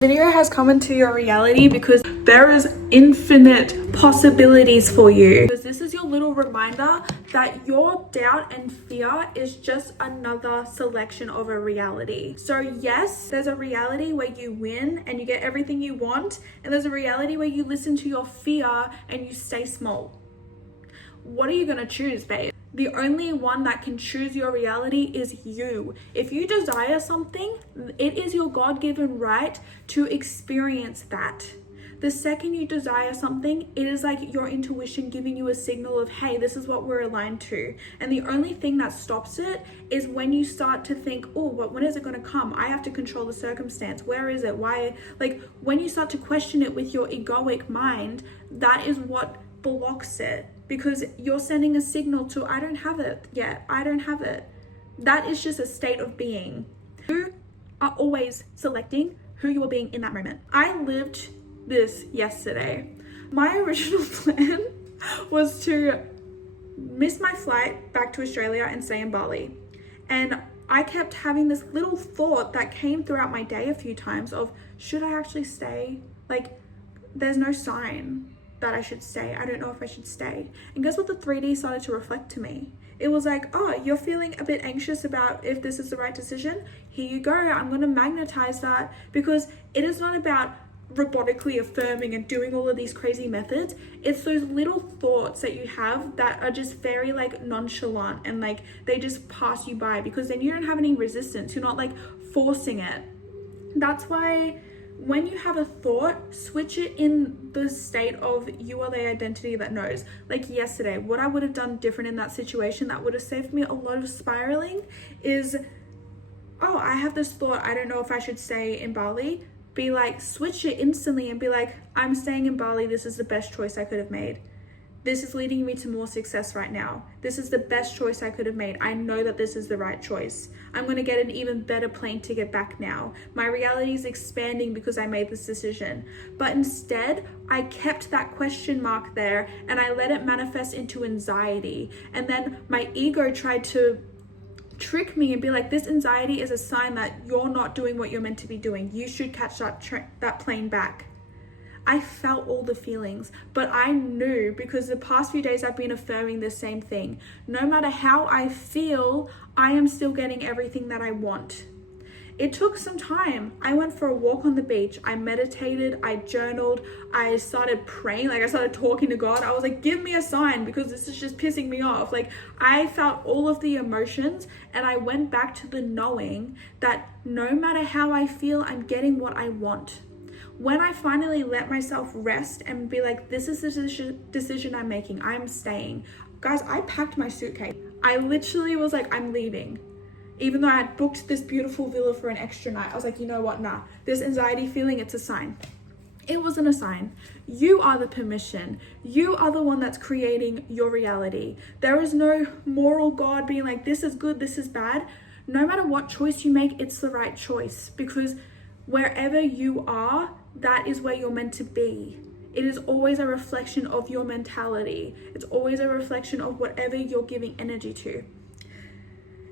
Video has come into your reality because there is infinite possibilities for you. Because this is your little reminder that your doubt and fear is just another selection of a reality. So yes, there's a reality where you win and you get everything you want, and there's a reality where you listen to your fear and you stay small. What are you gonna choose, babe? The only one that can choose your reality is you. If you desire something, it is your God-given right to experience that. The second you desire something, it is like your intuition giving you a signal of, hey, this is what we're aligned to. And the only thing that stops it is when you start to think, oh, when is it going to come? I have to control the circumstance. Where is it? Why? Like when you start to question it with your egoic mind, that is what blocks it, because you're sending a signal to, I don't have it yet. I don't have it. That is just a state of being. You are always selecting who you are being in that moment. I lived this yesterday. My original plan was to miss my flight back to Australia and stay in Bali. And I kept having this little thought that came throughout my day a few times of, should I actually stay? Like, there's no sign that I should stay. I don't know if I should stay. And guess what the 3D started to reflect to me? It was like, oh, you're feeling a bit anxious about if this is the right decision. Here you go. I'm going to magnetize that, because it is not about robotically affirming and doing all of these crazy methods. It's those little thoughts that you have that are just very like nonchalant, and like they just pass you by, because then you don't have any resistance. You're not like forcing it. That's why when you have a thought, switch it in the state of you are the identity that knows. Like yesterday, what I would have done different in that situation that would have saved me a lot of spiraling is, oh, I have this thought, I don't know if I should stay in Bali. Be like, switch it instantly and be like, I'm staying in Bali. This is the best choice I could have made. This is leading me to more success right now. This is the best choice I could have made. I know that this is the right choice. I'm going to get an even better plane ticket back now. My reality is expanding because I made this decision. But instead, I kept that question mark there and I let it manifest into anxiety. And then my ego tried to trick me and be like, this anxiety is a sign that you're not doing what you're meant to be doing. You should catch that plane back. I felt all the feelings, but I knew, because the past few days I've been affirming the same thing. No matter how I feel, I am still getting everything that I want. It took some time. I went for a walk on the beach. I meditated, I journaled, I started praying, like I started talking to God. I was like, give me a sign, because this is just pissing me off. Like I felt all of the emotions, and I went back to the knowing that no matter how I feel, I'm getting what I want. When I finally let myself rest and be like, this is the decision I'm making, I'm staying. Guys, I packed my suitcase. I literally was like, I'm leaving. Even though I had booked this beautiful villa for an extra night, I was like, you know what? Nah, this anxiety feeling, it's a sign. It wasn't a sign. You are the permission. You are the one that's creating your reality. There is no moral God being like, this is good, this is bad. No matter what choice you make, it's the right choice, because wherever you are, that is where you're meant to be. It is always a reflection of your mentality. It's always a reflection of whatever you're giving energy to.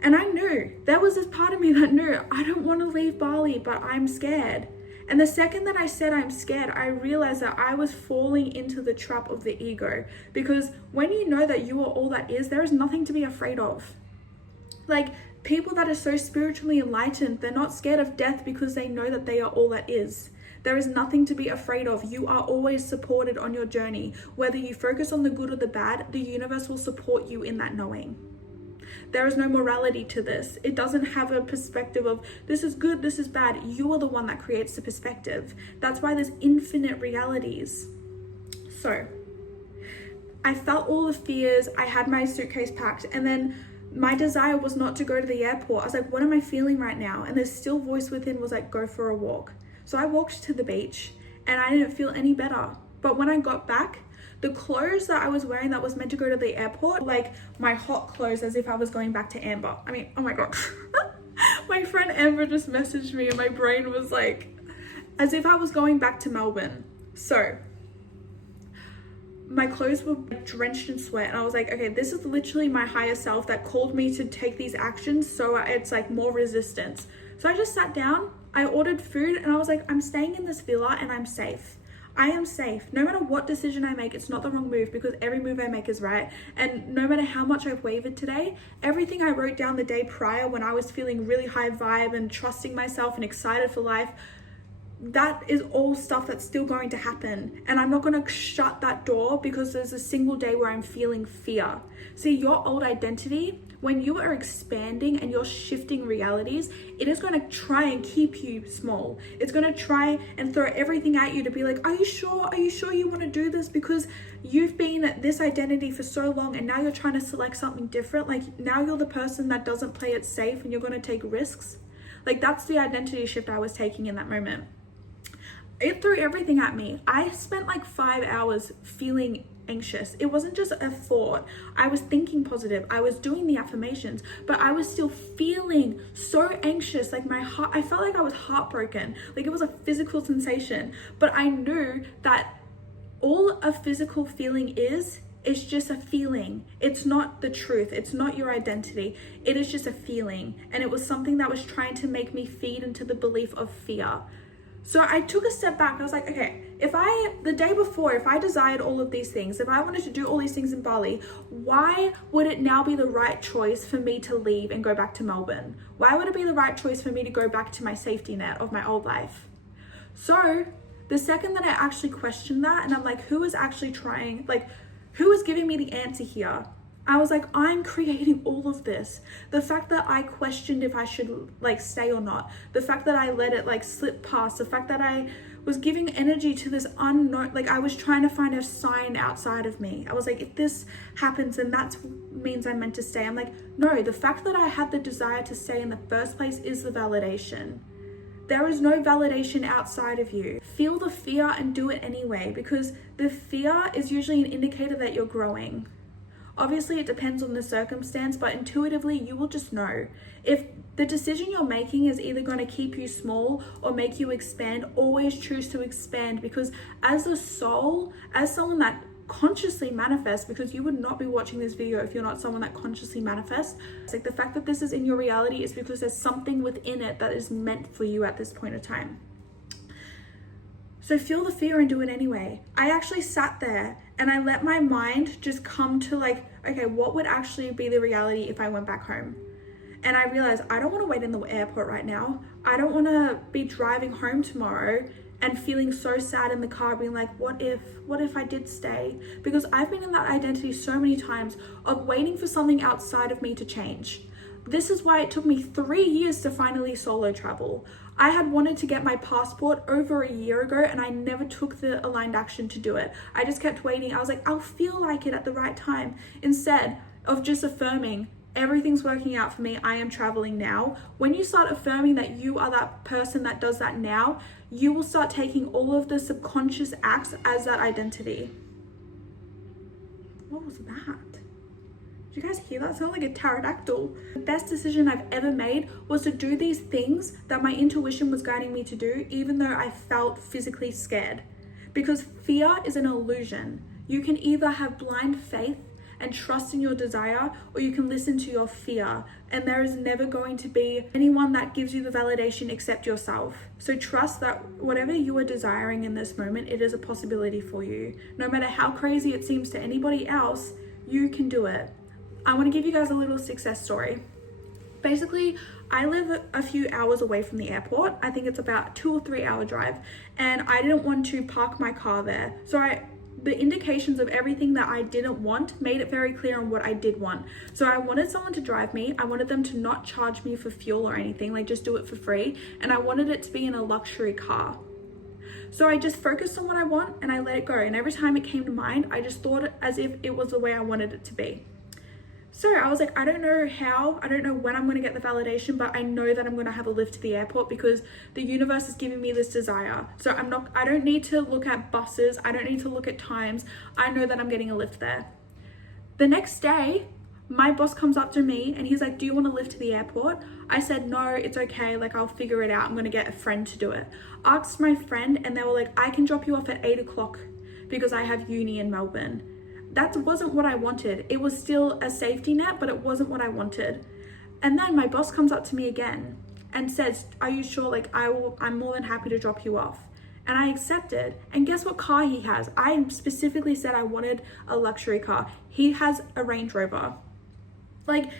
And I knew, there was this part of me that knew, I don't want to leave Bali, but I'm scared. And the second that I said I'm scared, I realized that I was falling into the trap of the ego. Because when you know that you are all that is, there is nothing to be afraid of. Like, people that are so spiritually enlightened, they're not scared of death because they know that they are all that is. There is nothing to be afraid of. You are always supported on your journey. Whether you focus on the good or the bad, the universe will support you in that knowing. There is no morality to this. It doesn't have a perspective of this is good, this is bad. You are the one that creates the perspective. That's why there's infinite realities. So, I felt all the fears. I had my suitcase packed, and then my desire was not to go to the airport. I was like, what am I feeling right now? And this still voice within was like, go for a walk. So I walked to the beach and I didn't feel any better. But when I got back, the clothes that I was wearing that was meant to go to the airport, like my hot clothes, as if I was going back to Amber. I mean, oh my God. My friend Amber just messaged me and my brain was like, as if I was going back to Melbourne. So my clothes were drenched in sweat, and I was like, okay, this is literally my higher self that called me to take these actions, so it's like more resistance. So I just sat down, I ordered food and I was like, I'm staying in this villa and I'm safe. I am safe. No matter what decision I make, it's not the wrong move because every move I make is right. And no matter how much I've wavered today, everything I wrote down the day prior when I was feeling really high vibe and trusting myself and excited for life, that is all stuff that's still going to happen. And I'm not going to shut that door because there's a single day where I'm feeling fear. See, your old identity, when you are expanding and you're shifting realities, it is going to try and keep you small. It's going to try and throw everything at you to be like, are you sure? Are you sure you want to do this? Because you've been this identity for so long and now you're trying to select something different. Like now you're the person that doesn't play it safe and you're going to take risks. Like that's the identity shift I was taking in that moment. It threw everything at me. I spent like 5 hours feeling anxious. It wasn't just a thought. I was thinking positive. I was doing the affirmations, but I was still feeling so anxious. Like my heart, I felt like I was heartbroken. Like it was a physical sensation, but I knew that all a physical feeling is just a feeling. It's not the truth. It's not your identity. It is just a feeling. And it was something that was trying to make me feed into the belief of fear. So I took a step back. I was like, okay, the day before, if I desired all of these things, if I wanted to do all these things in Bali, why would it now be the right choice for me to leave and go back to Melbourne? Why would it be the right choice for me to go back to my safety net of my old life? So the second that I actually questioned that, and I'm like, who is actually trying, like, who is giving me the answer here? I was like, I'm creating all of this. The fact that I questioned if I should like stay or not, the fact that I let it like slip past, the fact that I was giving energy to this unknown, like I was trying to find a sign outside of me. I was like, if this happens, then that means I'm meant to stay. I'm like, no, the fact that I had the desire to stay in the first place is the validation. There is no validation outside of you. Feel the fear and do it anyway, because the fear is usually an indicator that you're growing. Obviously, it depends on the circumstance, but intuitively, you will just know. If the decision you're making is either going to keep you small or make you expand, always choose to expand, because as a soul, as someone that consciously manifests, because you would not be watching this video if you're not someone that consciously manifests. It's like the fact that this is in your reality is because there's something within it that is meant for you at this point of time. So feel the fear and do it anyway. I actually sat there and I let my mind just come to like, okay, what would actually be the reality if I went back home? And I realized I don't want to wait in the airport right now. I don't want to be driving home tomorrow and feeling so sad in the car, being like, what if I did stay? Because I've been in that identity so many times of waiting for something outside of me to change. This is why it took me 3 years to finally solo travel. I had wanted to get my passport over a year ago and I never took the aligned action to do it. I just kept waiting. I was like, I'll feel like it at the right time. Instead of just affirming, everything's working out for me, I am traveling now. When you start affirming that you are that person that does that now, you will start taking all of the subconscious acts as that identity. What was that? Did you guys hear that? It sounded like a pterodactyl. The best decision I've ever made was to do these things that my intuition was guiding me to do, even though I felt physically scared. Because fear is an illusion. You can either have blind faith and trust in your desire, or you can listen to your fear. And there is never going to be anyone that gives you the validation except yourself. So trust that whatever you are desiring in this moment, it is a possibility for you. No matter how crazy it seems to anybody else, you can do it. I want to give you guys a little success story. Basically, I live a few hours away from the airport. I think it's about a 2 or 3 hour drive, and I didn't want to park my car there. So the indications of everything that I didn't want made it very clear on what I did want. So I wanted someone to drive me. I wanted them to not charge me for fuel or anything, like just do it for free. And I wanted it to be in a luxury car. So I just focused on what I want and I let it go. And every time it came to mind, I just thought it as if it was the way I wanted it to be. So I was like, I don't know how, I don't know when I'm going to get the validation, but I know that I'm going to have a lift to the airport because the universe is giving me this desire. So I don't need to look at buses. I don't need to look at times. I know that I'm getting a lift there. The next day, my boss comes up to me and he's like, do you want to lift to the airport? I said, no, it's okay. Like, I'll figure it out. I'm going to get a friend to do it. Asked my friend and they were like, I can drop you off at 8 o'clock because I have uni in Melbourne. That wasn't what I wanted. It was still a safety net, but it wasn't what I wanted. And then my boss comes up to me again and says, are you sure? Like, I'm more than happy to drop you off. And I accepted. And guess what car he has? I specifically said I wanted a luxury car. He has a Range Rover. Like,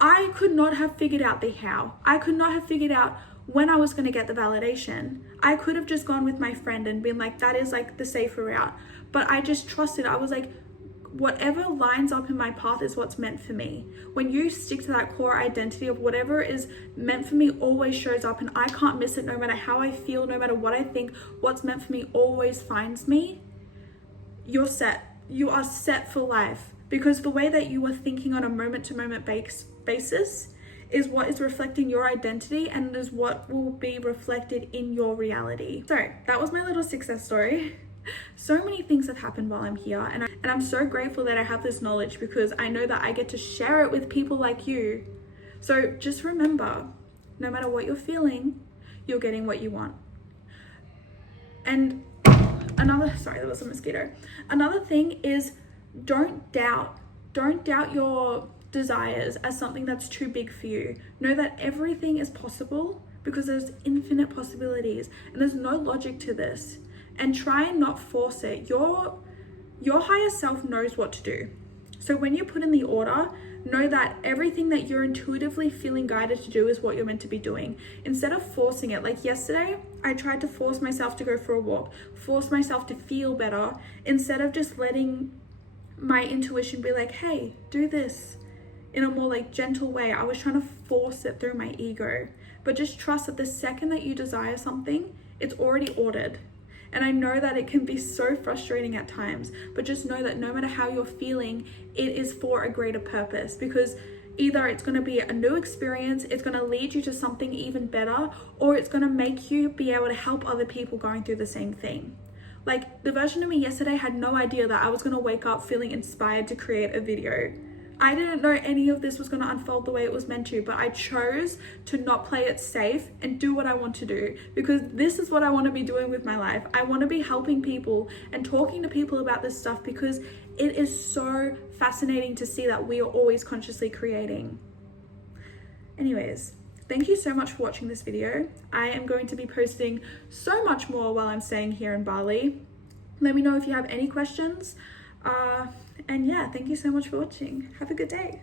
I could not have figured out the how. I could not have figured out when I was going to get the validation. I could have just gone with my friend and been like, that is like the safer route. But I just trusted. I was like, whatever lines up in my path is what's meant for me. When you stick to that core identity of whatever is meant for me always shows up, and I can't miss it no matter how I feel, no matter what I think, what's meant for me always finds me, you're set. You are set for life, because the way that you are thinking on a moment-to-moment basis is what is reflecting your identity and is what will be reflected in your reality. So that was my little success story. So many things have happened while I'm here, and I'm so grateful that I have this knowledge, because I know that I get to share it with people like you. So just remember, no matter what you're feeling, you're getting what you want. And sorry, that was a mosquito. Another thing is, don't doubt your desires as something that's too big for you. Know that everything is possible, because there's infinite possibilities, and there's no logic to this. And try and not force it. Your higher self knows what to do. So when you put in the order, know that everything that you're intuitively feeling guided to do is what you're meant to be doing. Instead of forcing it, like yesterday, I tried to force myself to go for a walk, force myself to feel better, instead of just letting my intuition be like, hey, do this in a more like gentle way. I was trying to force it through my ego. But just trust that the second that you desire something, it's already ordered. And I know that it can be so frustrating at times, but just know that no matter how you're feeling, it is for a greater purpose, because either it's going to be a new experience, it's going to lead you to something even better, or it's going to make you be able to help other people going through the same thing. Like, the version of me yesterday had no idea that I was going to wake up feeling inspired to create a video. I didn't know any of this was going to unfold the way it was meant to, but I chose to not play it safe and do what I want to do, because this is what I want to be doing with my life. I want to be helping people and talking to people about this stuff, because it is so fascinating to see that we are always consciously creating. Anyways, thank you so much for watching this video. I am going to be posting so much more while I'm staying here in Bali. Let me know if you have any questions. And yeah, thank you so much for watching. Have a good day.